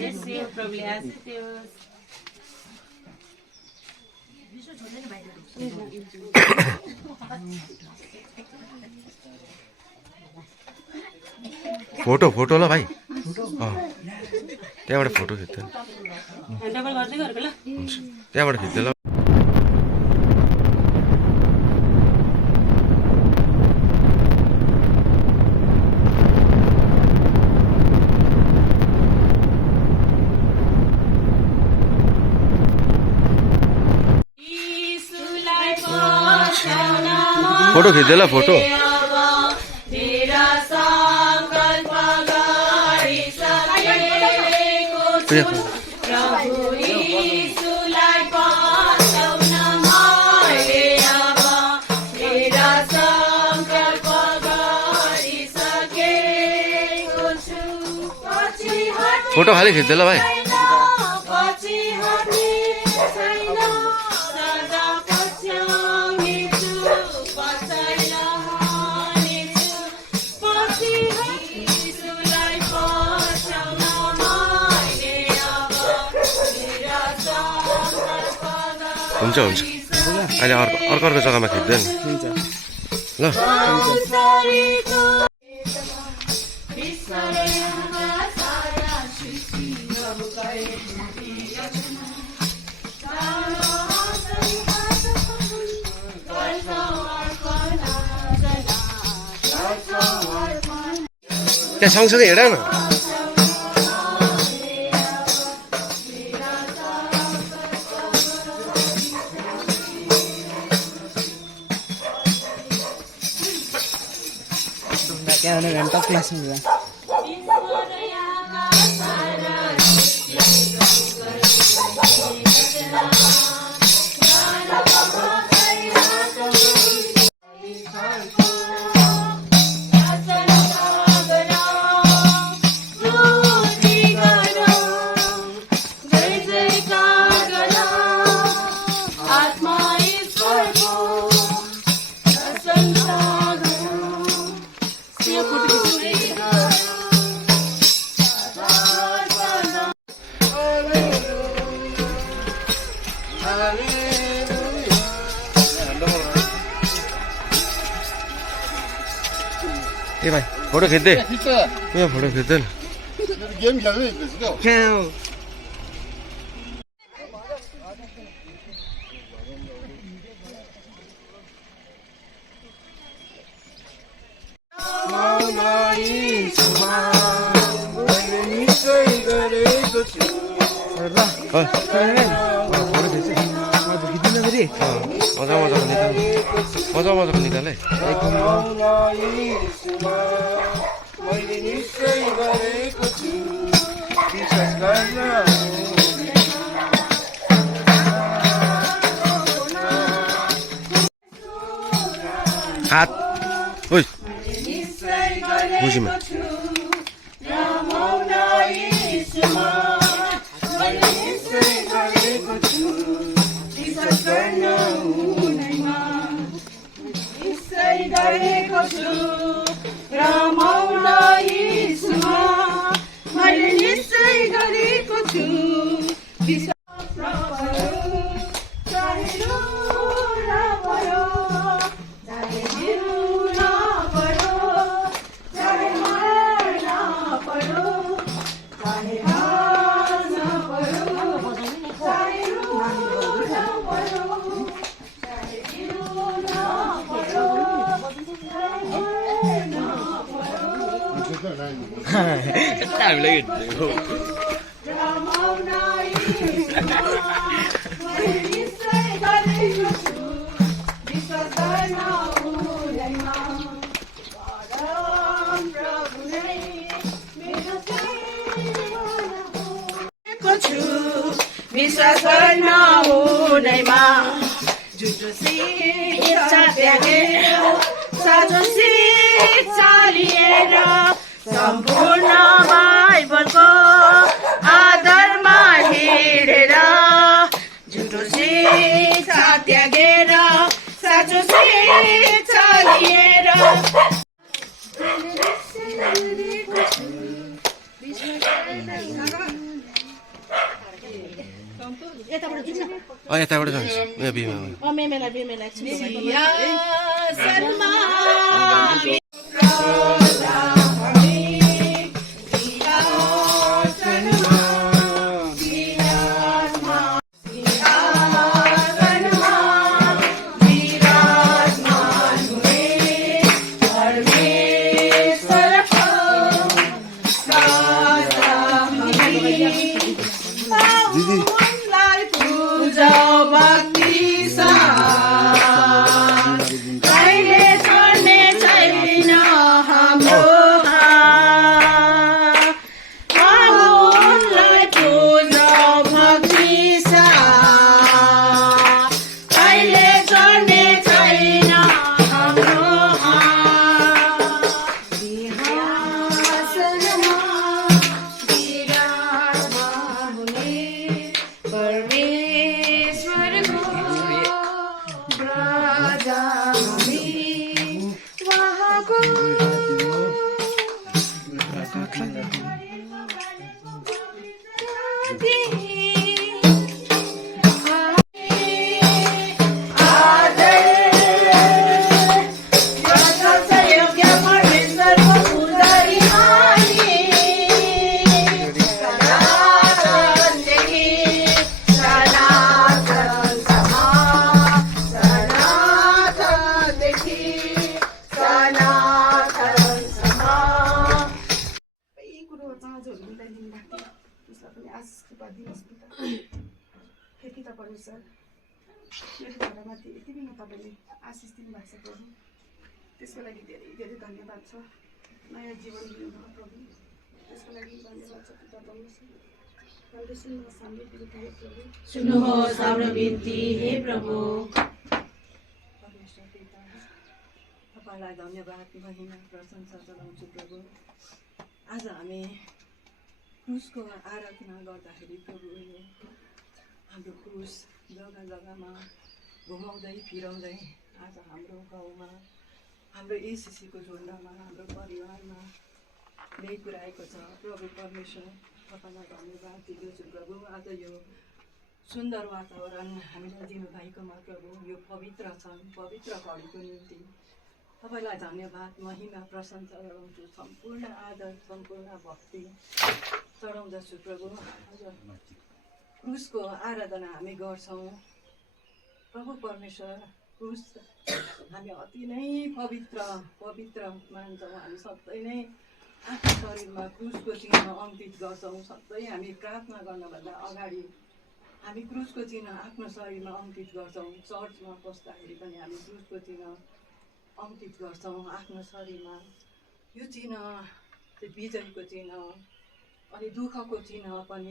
bless you. Problematic Deus. Photo ल भाइ त्यहाँबाट फोटो खिच्दै डबल गर्दै गरेको ल त्यहाँबाट खिच्दै ल फोटो खिच्दै ल फोटो फोटो खाली खिच्दै ल भाइ हुन्छ हुन्छ अहिले अर्को जग्गामा खिच्दै ल त्यहाँ सँगसँगै हेर न क्या घंटा क्लास में ए भाइ फोटो खिच्दै फोटो खिच्दै गेम खेल्ने मजाको निकाल है हात ओइ बुझिमा हामीलाई विश्वास गर्न हुँदैमा झुटो शिक्षा त्यागेर साँचो शिक्षा लिएर सम्पूर्ण बाइबलको आधारमा हिँडेर झुटो शिक्षा त्यागेर साँचो शिक्षा लिएर यताबाट जुन यताबाट जान्छ यहाँ बिमा मेमेलाई एकछिन आशिष दिनुभएको छ प्रभु त्यसको लागि धेरै धेरै धन्यवाद छ नयाँ जीवन दिनुभयो प्रभु त्यसको लागि धन्यवाद छ पिता सुन्नुहोस् हाम्रो बिन्ती हे प्रभु परमेश्वर पिता तपाईँलाई धन्यवाद महिमा प्रशंसा चलाउँछु प्रभु आज हामी क्रुसको आराधना गर्दाखेरि प्रभु हाम्रो क्रुस जग्गा जग्गामा घुमाउँदै फिराउँदै आज हाम्रो गाउँमा हाम्रो एसिसीको झुन्डमा हाम्रो परिवारमा ल्याइपुर्याएको छ प्रभु परमेश्वर तपाईँलाई धन्यवाद दिँदछु प्रभु आज यो सुन्दर वातावरण हामीलाई दिनुभएकोमा प्रभु यो पवित्र घडीको निम्ति तपाईँलाई धन्यवाद महिमा प्रशंसा गराउँछु सम्पूर्ण आदर सम्पूर्ण भक्ति चढाउँदछु प्रभु आज क्रुसको आराधना हामी गर्छौँ प्रभु परमेश्वर क्रुस हामी अति नै पवित्र मान्छौँ हामी सधैँ नै आफ्नो शरीरमा क्रुसको चिन्ह अङ्कित गर्छौँ सधैँ हामी प्रार्थना गर्नुभन्दा अगाडि हामी क्रुसको चिन्ह आफ्नो शरीरमा अङ्कित गर्छौँ चर्चमा पस्दाखेरि पनि हामी क्रुसको चिन्ह अङ्कित गर्छौँ आफ्नो शरीरमा यो चिन्ह चाहिँ विजयको चिन्ह अनि दुःखको चिन्ह पनि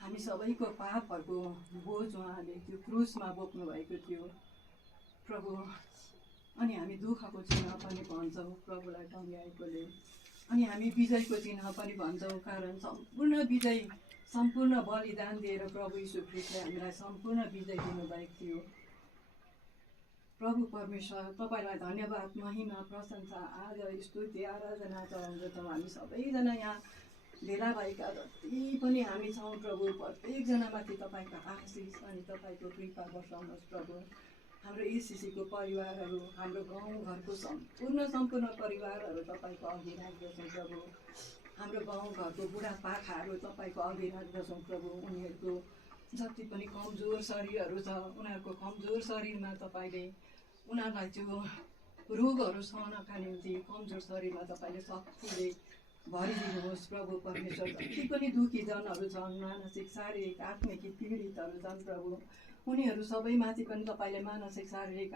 हामी सबैको पापहरूको बोझ उहाँले त्यो क्रुसमा बोक्नु भएको थियो प्रभु अनि हामी दुःखको चिन्ह पनि भन्छौँ प्रभुलाई टङ्ग्याएकोले अनि हामी विजयको चिन्ह पनि भन्छौँ कारण सम्पूर्ण बलिदान दिएर प्रभु यीशु ख्रीष्टले हामीलाई सम्पूर्ण विजय दिनुभएको थियो प्रभु परमेश्वर तपाईँलाई धन्यवाद महिमा प्रशंसा आदर स्तुति आराधना चढाउँदछौँ हामी सबैजना यहाँ भेला भएका जति पनि हामी छौँ प्रभु प्रत्येकजनामाथि तपाईँको आशिष अनि तपाईँको कृपा बर्साउनुहोस् प्रभु हाम्रो एसिसीको परिवारहरू हाम्रो गाउँघरको सम्पूर्ण परिवारहरू तपाईँको अघि राख्दछौँ प्रभु हाम्रो गाउँघरको बुढापाकाहरू तपाईँको अघि राख्दछौँ प्रभु उनीहरूको जति पनि कमजोर शरीरहरू छ उनीहरूको कमजोर शरीरमा तपाईँले उनीहरूलाई त्यो रोगहरू सहनका निम्ति कमजोर शरीरमा तपाईँले शक्तिले भरिदिनुहोस् प्रभु परमेश्वर जति पनि दुःखी जनहरू छन् मानसिक शारीरिक आत्मिक पीडितहरू छन् प्रभु उनीहरू सबैमाथि पनि तपाईँले मानसिक शारीरिक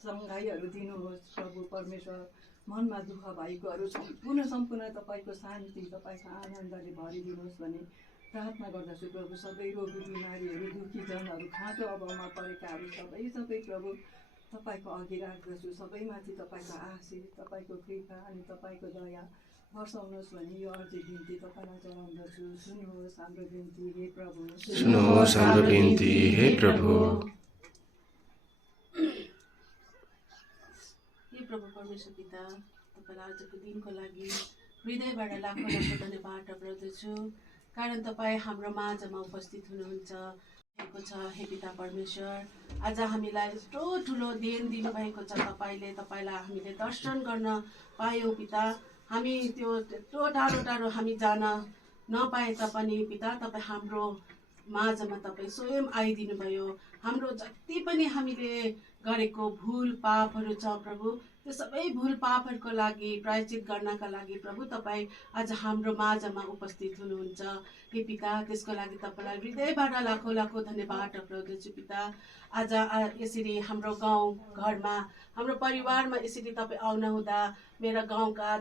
सङ्घाइहरू दिनुहोस् प्रभु परमेश्वर मनमा दुःख भएकोहरू सम्पूर्ण तपाईँको शान्ति तपाईँको आनन्दले भरिदिनुहोस् भने प्रार्थना गर्दछु प्रभु सबै रोगी बिमारीहरू दुःखी जनहरू खाँचो अभावमा परेकाहरू सबै प्रभु तपाईँको अघि राख्दछु सबैमाथि तपाईँको आशिष तपाईँको कृपा अनि तपाईँको दया वर्षाउनुहोस् भने यो अर्जी बिन्ती तपाईँलाई चढाउँदछु सुन्नुहोस् हाम्रो बिन्ती हे प्रभु हे प्रभु परमेश्वर पिता तपाईँलाई आजको दिनको लागि हृदयबाट लाखौँ धन्यवाद गर्दछु कारण तपाईँ हाम्रो माझमा उपस्थित हुनुहुन्छ भएको छ। हे पिता परमेश्वर, आज हामीलाई यत्रो ठुलो देन दिनुभएको छ तपाईँले। तपाईँलाई हामीले दर्शन गर्न पायौँ पिता। हामी त्यो यत्रो टाढो टाढो हामी जान नपाए तापनि पिता, तपाईँ हाम्रो माझमा तपाईँ स्वयं आइदिनु भयो। हाम्रो जति पनि हामीले गरेको भुल पापहरू छ प्रभु, त्यो सबै भुल पापहरूको लागि प्रायश्चित गर्नका लागि प्रभु तपाईँ आज हाम्रो माझमा उपस्थित हुनुहुन्छ। हे पिता, त्यसको लागि तपाईँलाई हृदयबाट लाखौँ लाखौँ धन्यवाद टक्राउँदछु पिता। आज यसरी हाम्रो गाउँ घरमा, हाम्रो परिवारमा यसरी तपाईँ आउनुहुँदा मेरा गाउँका